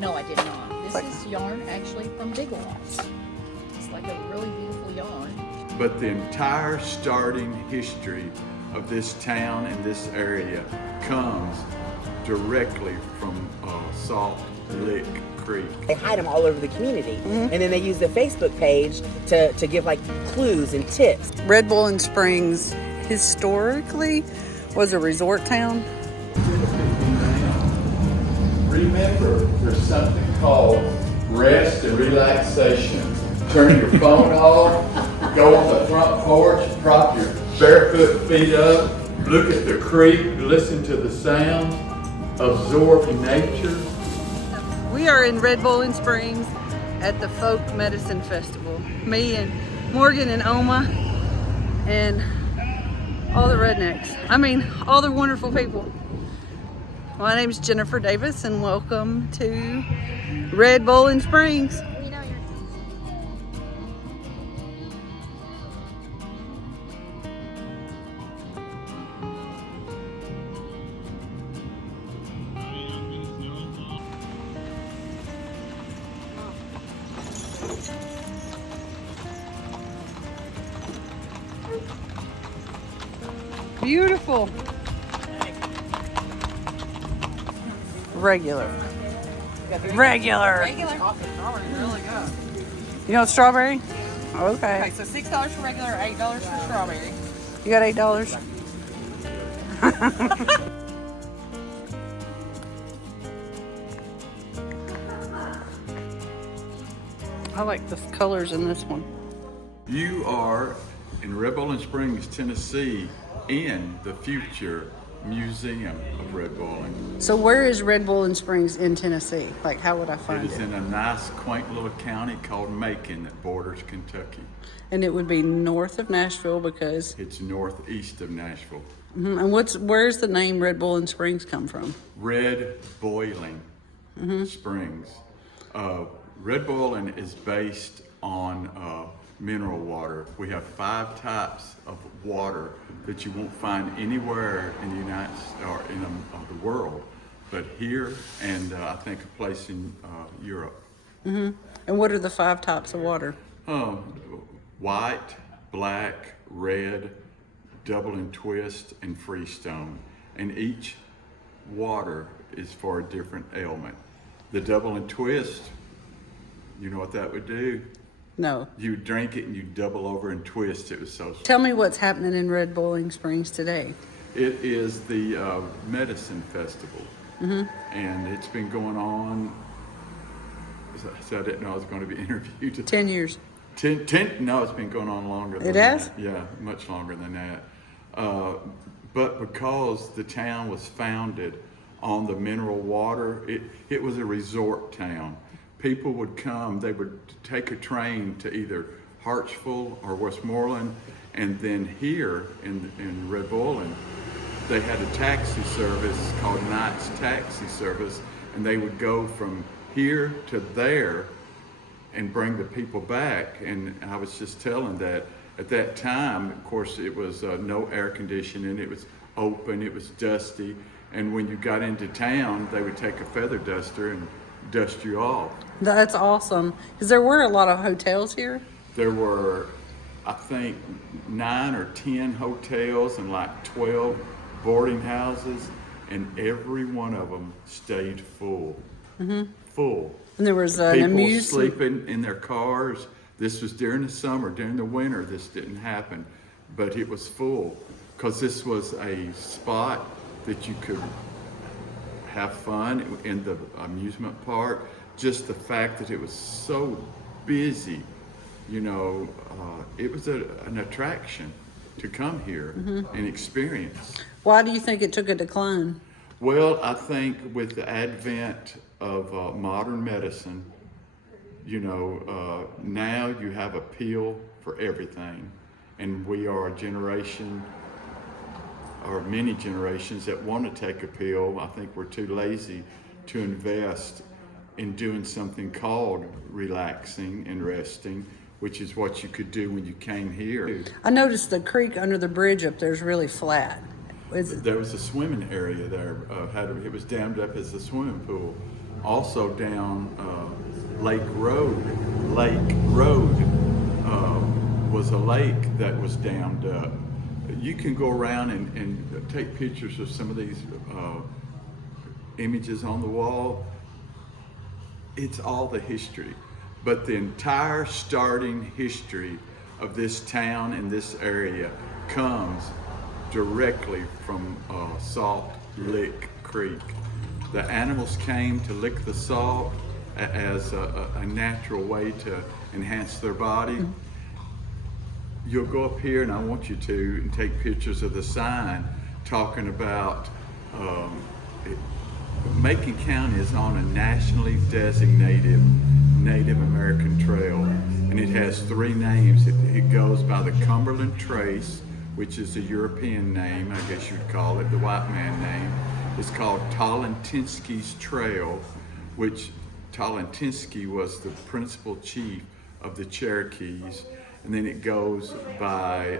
No, I did not. This is yarn actually from Big Lots. It's like a really beautiful yarn. But the entire starting history of this town and this area comes directly from Salt Lick Creek. They hide them all over the community, and then they use the Facebook page to give like clues and tips. Red Bowling Springs historically was a resort town. Remember, there's something called rest and relaxation. Turn your phone off, go on the front porch, prop your barefoot feet up, look at the creek, listen to the sounds, absorb nature. We are in Red Bowling Springs at the Folk Medicine Festival. Me and Morgan and Oma and all the rednecks. I mean, all the wonderful people. My name is Jennifer Davis and welcome to Red Bowling Springs. Beautiful. Regular. Regular. Really good. You know strawberry? Okay. Okay, so $6 for regular, $8 for strawberry. You got $8? I like the colors in this one. You are in Red Bowling Springs, Tennessee, in the future Museum of Red Bowling. So where is Red Bowling Springs in Tennessee? Like, how would I find It is in a nice, quaint little county called Macon that borders Kentucky. And it would be north of Nashville because... It's northeast of Nashville. And where's the name Red Bowling Springs come from? Red Boiling Springs. Red Bowling is based on mineral water. We have 5 types of water that you won't find anywhere in the United States or in the world, but here and I think a place in Europe. And what are the 5 types of water? White, black, red, double and twist, and freestone. And each water is for a different ailment. The double and twist, you know what that would do? No. You drink it and you double over and twist. It was so sweet. Tell me what's happening in Red Bowling Springs today. It is the medicine festival. And it's been going on, so I didn't know I was going to be interviewed. 10 years. 10, no, it's been going on longer than It has? that. Yeah, much longer than that. But because the town was founded on the mineral water, it was a resort town. People would come, they would take a train to either Hartsville or Westmoreland, and then here in Red Bowling, they had a taxi service called Knight's Taxi Service, and they would go from here to there and bring the people back. And I was just telling that at that time, of course, it was no air conditioning, it was open, it was dusty, and when you got into town, they would take a feather duster and dust you off. That's awesome. Because there were a lot of hotels here. There were, I think, 9 or 10 hotels and like 12 boarding houses, and every one of them stayed full. Full. And there was an People amusement. sleeping in their cars. This was during the summer. During the winter, this didn't happen, but it was full because this was a spot that you could have fun in the amusement park. Just the fact that it was so busy, you know, it was an attraction to come here and experience. Why do you think it took a decline? Well, I think with the advent of modern medicine, you know, now you have a pill for everything. And we are a generation, or many generations, that want to take a pill. I think we're too lazy to invest in doing something called relaxing and resting, which is what you could do when you came here. I noticed the creek under the bridge up there is really flat. There was a swimming area there. It was dammed up as a swimming pool. Also down Lake Road. Lake Road was a lake that was dammed up. You can go around and take pictures of some of these images on the wall. It's all the history, but the entire starting history of this town and this area comes directly from Salt Lick Creek. The animals came to lick the salt as a natural way to enhance their body. You'll go up here, and I want you to, and take pictures of the sign talking about Macon County is on a nationally designated Native American trail, and it has 3 names. It goes by the Cumberland Trace, which is a European name, I guess you'd call it, the white man name. It's called Talentinsky's Trail, which Talentinsky was the principal chief of the Cherokees, and then it goes by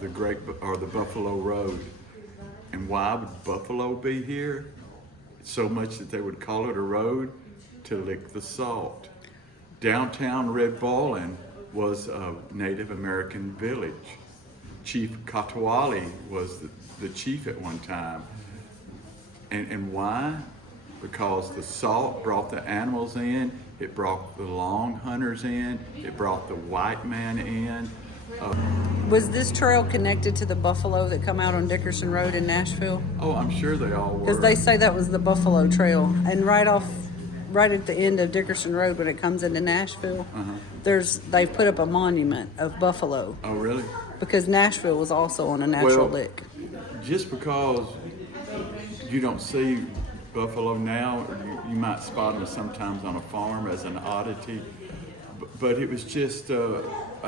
the Buffalo Road. And why would buffalo be here? So much that they would call it a road to lick the salt. Downtown Red Bowling was a Native American village. Chief Katawali was the chief at one time. And why? Because the salt brought the animals in, it brought the long hunters in, it brought the white man in. Was this trail connected to the buffalo that come out on Dickerson Road in Nashville? Oh, I'm sure they all were. Because they say that was the Buffalo Trail, and right at the end of Dickerson Road when it comes into Nashville, they've put up a monument of buffalo. Oh, really? Because Nashville was also on a natural lick. Just because you don't see buffalo now, you might spot them sometimes on a farm as an oddity, but it was just a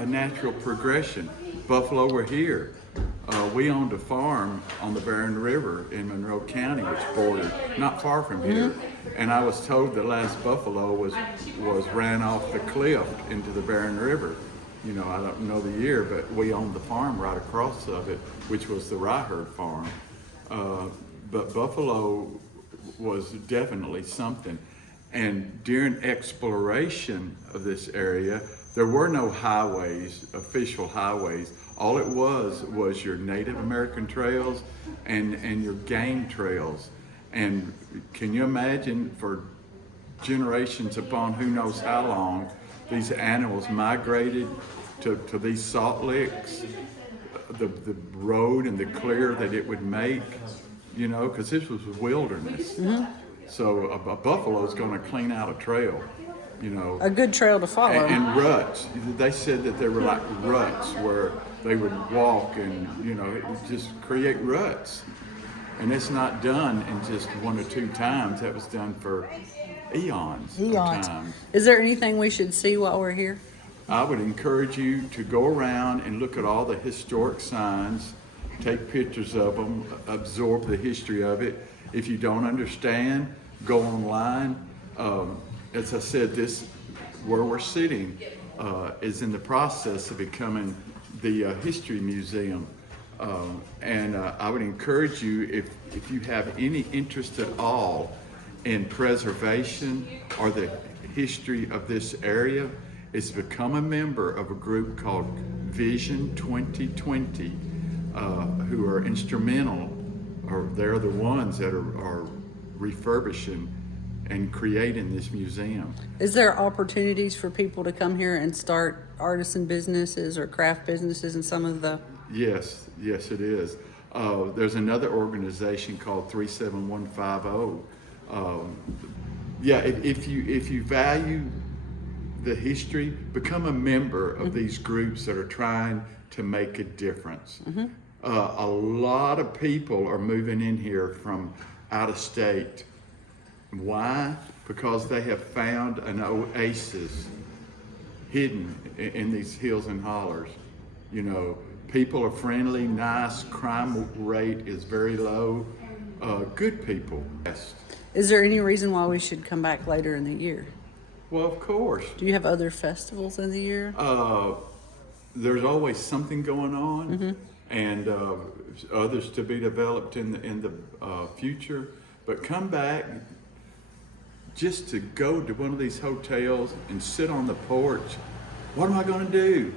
natural progression. Buffalo were here. We owned a farm on the Barren River in Monroe County, which bordered not far from here. And I was told the last buffalo was ran off the cliff into the Barren River. You know, I don't know the year, but we owned the farm right across of it, which was the Ryherd farm. But buffalo was definitely something. And during exploration of this area, there were no highways, official highways. All it was your Native American trails and your game trails. And can you imagine, for generations upon who knows how long, these animals migrated to these salt licks, the road and the clear that it would make, you know, because this was wilderness. So a buffalo is going to clean out a trail, you know. A good trail to follow. And ruts. They said that they were like ruts where they would walk and, you know, it would just create ruts. And it's not done in just 1 or 2 times. That was done for eons. Of time. Is there anything we should see while we're here? I would encourage you to go around and look at all the historic signs, take pictures of them, absorb the history of it. If you don't understand, go online. As I said, this, where we're sitting, is in the process of becoming the History Museum. And I would encourage you, if you have any interest at all in preservation or the history of this area, is become a member of a group called Vision 2020, who are instrumental, or they're the ones that are refurbishing and creating this museum. Is there opportunities for people to come here and start artisan businesses or craft businesses in some of the... Yes, it is. There's another organization called 37150. If you value the history, become a member of these groups that are trying to make a difference. A lot of people are moving in here from out of state. Why? Because they have found an oasis hidden in these hills and hollers. You know, people are friendly, nice, crime rate is very low, good people. Is there any reason why we should come back later in the year? Well, of course. Do you have other festivals in the year? There's always something going on, and others to be developed in the future. But come back, just to go to one of these hotels and sit on the porch. What am I going to do?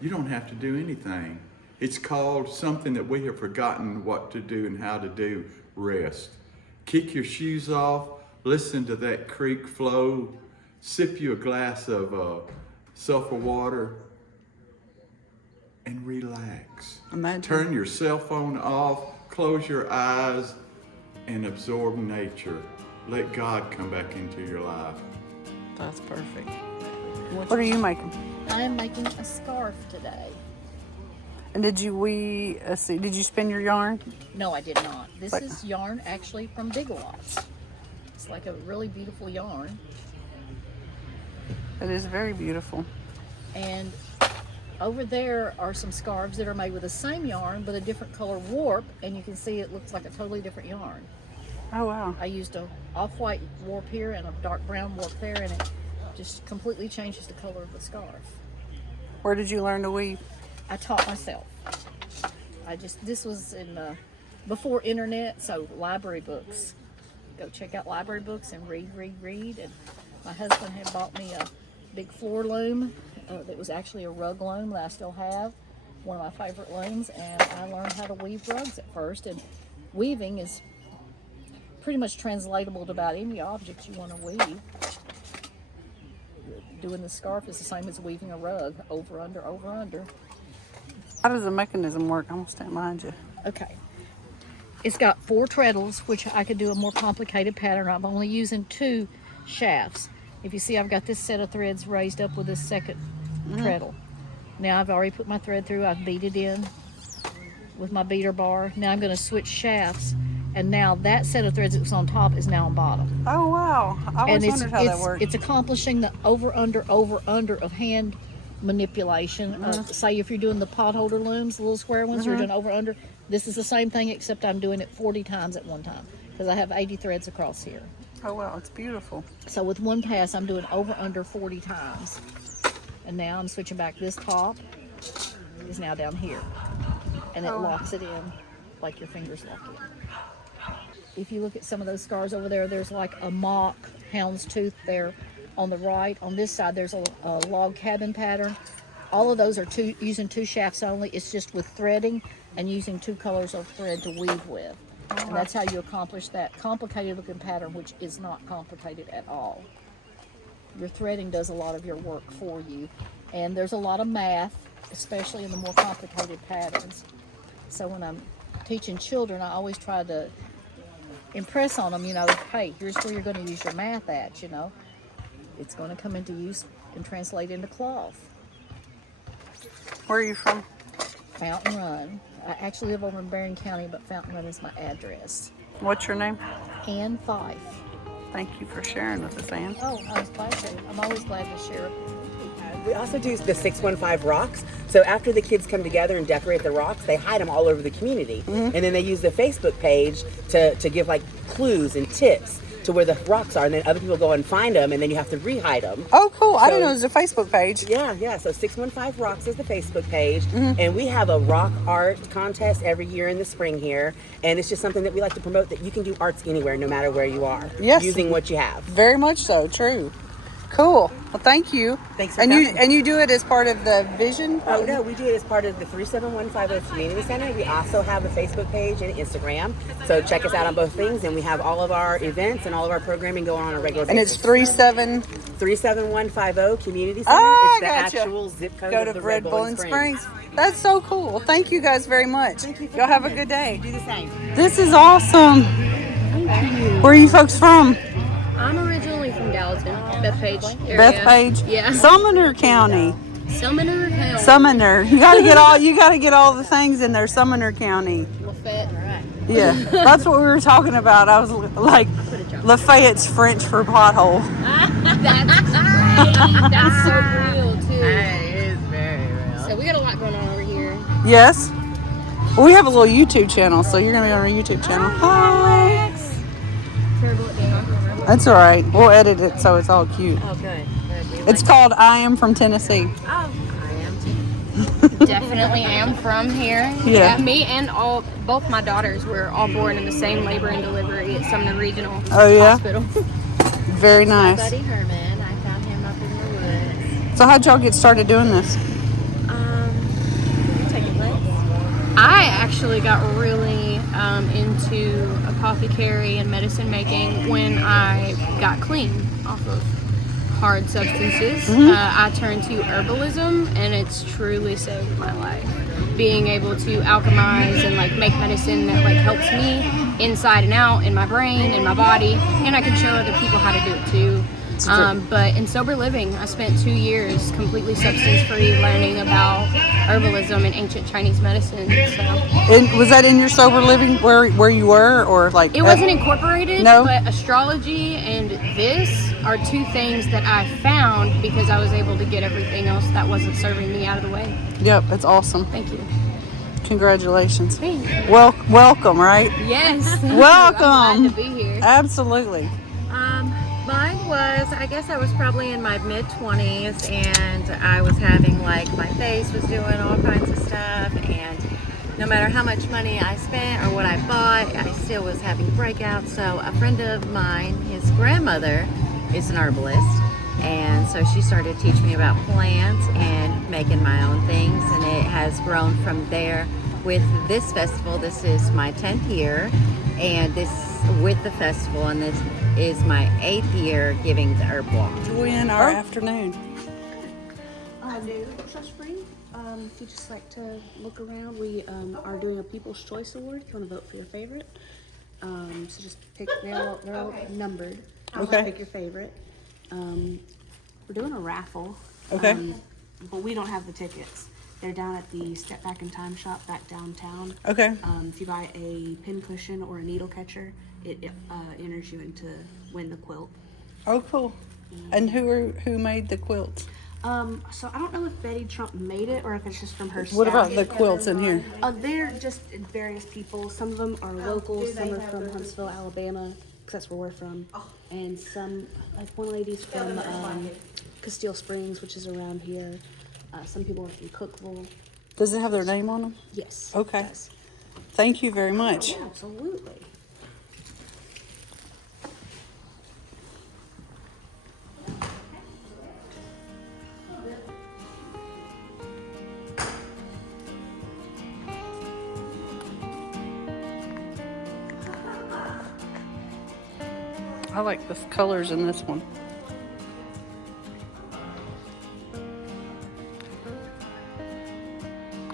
You don't have to do anything. It's called something that we have forgotten what to do and how to do, rest. Kick your shoes off, listen to that creek flow, sip you a glass of sulfur water, and relax. Imagine. Turn your cell phone off, close your eyes, and absorb nature. Let God come back into your life. That's perfect. What are you making? I'm making a scarf today. And did you spin your yarn? No, I did not. This is yarn actually from Big Lots. It's like a really beautiful yarn. It is very beautiful. And over there are some scarves that are made with the same yarn but a different color warp, and you can see it looks like a totally different yarn. Oh, wow. I used a off-white warp here and a dark brown warp there, and it just completely changes the color of the scarf. Where did you learn to weave? I taught myself. This was before internet, so library books. Go check out library books and read. And my husband had bought me a big floor loom that was actually a rug loom that I still have, one of my favorite looms, and I learned how to weave rugs at first. And weaving is pretty much translatable to about any object you want to weave. Doing the scarf is the same as weaving a rug, over, under, over, under. How does the mechanism work? I'm going to stand behind you. Okay. It's got 4 treadles, which I could do a more complicated pattern. I'm only using 2 shafts. If you see, I've got this set of threads raised up with this second treadle. Now I've already put my thread through. I've beat it in with my beater bar. Now I'm going to switch shafts, and now that set of threads that was on top is now on bottom. Oh, wow. I always wondered how that worked. It's accomplishing the over, under of hand manipulation. Say if you're doing the pot holder looms, the little square ones, you're doing over, under. This is the same thing, except I'm doing it 40 times at one time because I have 80 threads across here. Oh, wow. It's beautiful. So with one pass, I'm doing over, under 40 times. And now I'm switching back. This top is now down here. And it locks it in like your fingers lock in. If you look at some of those scars over there, there's like a mock houndstooth there on the right. On this side, there's a log cabin pattern. All of those are using 2 shafts only. It's just with threading and using 2 colors of thread to weave with. And that's how you accomplish that complicated looking pattern, which is not complicated at all. Your threading does a lot of your work for you. And there's a lot of math, especially in the more complicated patterns. So when I'm teaching children, I always try to impress on them, hey, here's where you're going to use your math at, It's going to come into use and translate into cloth. Where are you from? Fountain Run. I actually live over in Barron County, but Fountain Run is my address. What's your name? Ann Fife. Thank you for sharing with us, Ann. Oh, I was glad to. I'm always glad to share. We also do the 615 rocks. So after the kids come together and decorate the rocks, they hide them all over the community. And then they use the Facebook page to give like clues and tips to where the rocks are. And then other people go and find them, and then you have to re-hide them. Oh, cool. I didn't know it was a Facebook page. Yeah. So 615 Rocks is the Facebook page. And we have a rock art contest every year in the spring here. And it's just something that we like to promote, that you can do arts anywhere, no matter where you are. Yes. Using what you have. Very much so. True. Cool. Well, thank you. Thanks for and you do it as part of the vision? Oh, no, we do it as part of the 37150 Community Center. We also have a Facebook page and Instagram. So check us out on both things. And we have all of our events and all of our programming going on a regular basis. And it's 37150 Community Center. Oh, it's the gotcha. actual zip code Go of to the Red Bull in Springs. That's so cool. Well, thank you guys very much. Thank you for Y'all have a coming. good day. Do the same. This is awesome. Where are you folks from? I'm originally from Gallatin, Bethpage area. Bethpage? Yeah. Sumner County. Sumner County. Sumner. You gotta get all the things in there. Sumner County. Lafayette. Yeah. That's what we were talking about. I was like, Lafayette's French for pothole. That's great. That's so real too. It is very real. So we got a lot going on over here. Yes. Well, we have a little YouTube channel, so you're gonna be on our YouTube channel. Hi. Terrible at being on camera. That's all right. We'll edit it so it's all cute. Oh, good. It's called I Am From Tennessee. Oh, I am too. Definitely am from here. Yeah. Me and both my daughters were all born in the same labor and delivery at Sumner Regional Oh, yeah? Hospital. Very My nice. buddy Herman, I found him up in the woods. So how'd y'all get started doing this? You take a place. I actually got really into apothecary and medicine making when I got clean off of hard substances. I turned to herbalism, and it's truly saved my life. Being able to alchemize and like make medicine that like helps me inside and out in my brain and my body, and I can show other people how to do it too. But in sober living, I spent 2 years completely substance free, learning about herbalism and ancient Chinese medicine. So And was that in your sober living where you were, or like? it wasn't incorporated, No? but astrology and this are two things that I found because I was able to get everything else that wasn't serving me out of the way. Yep, that's awesome. Thank you. Congratulations. Thank you. Welcome, right? Yes. Welcome. I'm glad to be here. Absolutely. Mine was, I guess I was probably in my mid-20s, and I was having, like, my face was doing all kinds of stuff, and no matter how much money I spent or what I bought, I still was having breakouts. So a friend of mine, his grandmother is an herbalist, and so she started teaching me about plants and making my own things, and it has grown from there. With this festival, this is my 10th year, and this with the festival, and this is my 8th year giving the herb walk. Join our afternoon. So spring, if you just like to look around, we are doing a People's Choice Award. If you want to vote for your favorite, so just pick. They're all numbered. Okay. Pick your favorite. We're doing a raffle. Okay. But we don't have the tickets. They're down at the Step Back in Time shop back downtown. Okay. If you buy a pin cushion or a needle catcher, it enters you into win the quilt. Oh, cool. And who made the quilts? So I don't know if Betty Trump made it or if it's just from her What staff. about the quilts in here? They're just various people. Some of them are local, some are from Huntsville, Alabama, because that's where we're from. And some, like one lady's from Castile Springs, which is around here. Some people are from Cookville. Does it have their name on them? Yes. Okay. It does. Thank you very much. Yeah, absolutely. I like the colors in this one.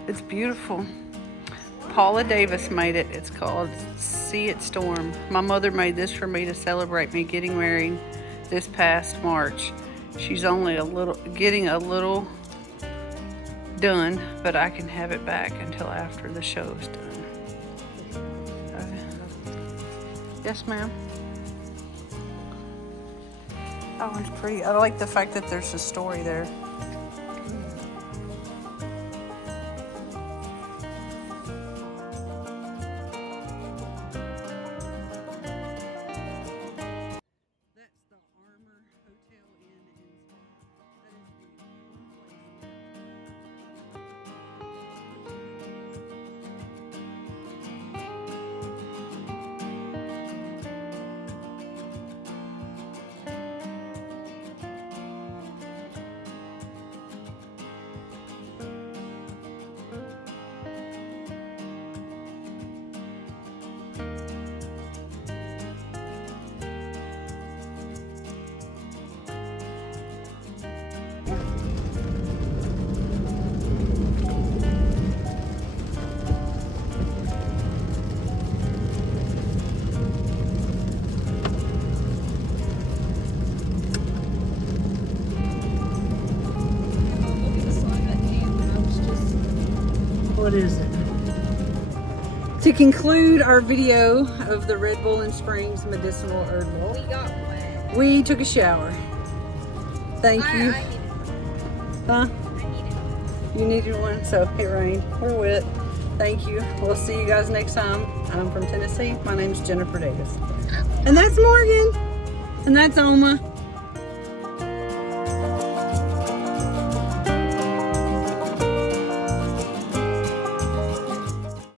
It's beautiful. Paula Davis made it. It's called See It Storm. My mother made this for me to celebrate me getting married this past March. She's only getting a little done, but I can have it back until after the show is done. Okay. Yes, ma'am. That one's pretty. I like the fact that there's a story there. What is it? To conclude our video of the Red Bull and Springs medicinal herb walk, We got one. we took a shower. Thank you. I needed one. Huh? I needed one. You needed one, so it rained. We're wet. Thank you. We'll see you guys next time. I'm from Tennessee. My name's Jennifer Davis. And that's Morgan. And that's Oma.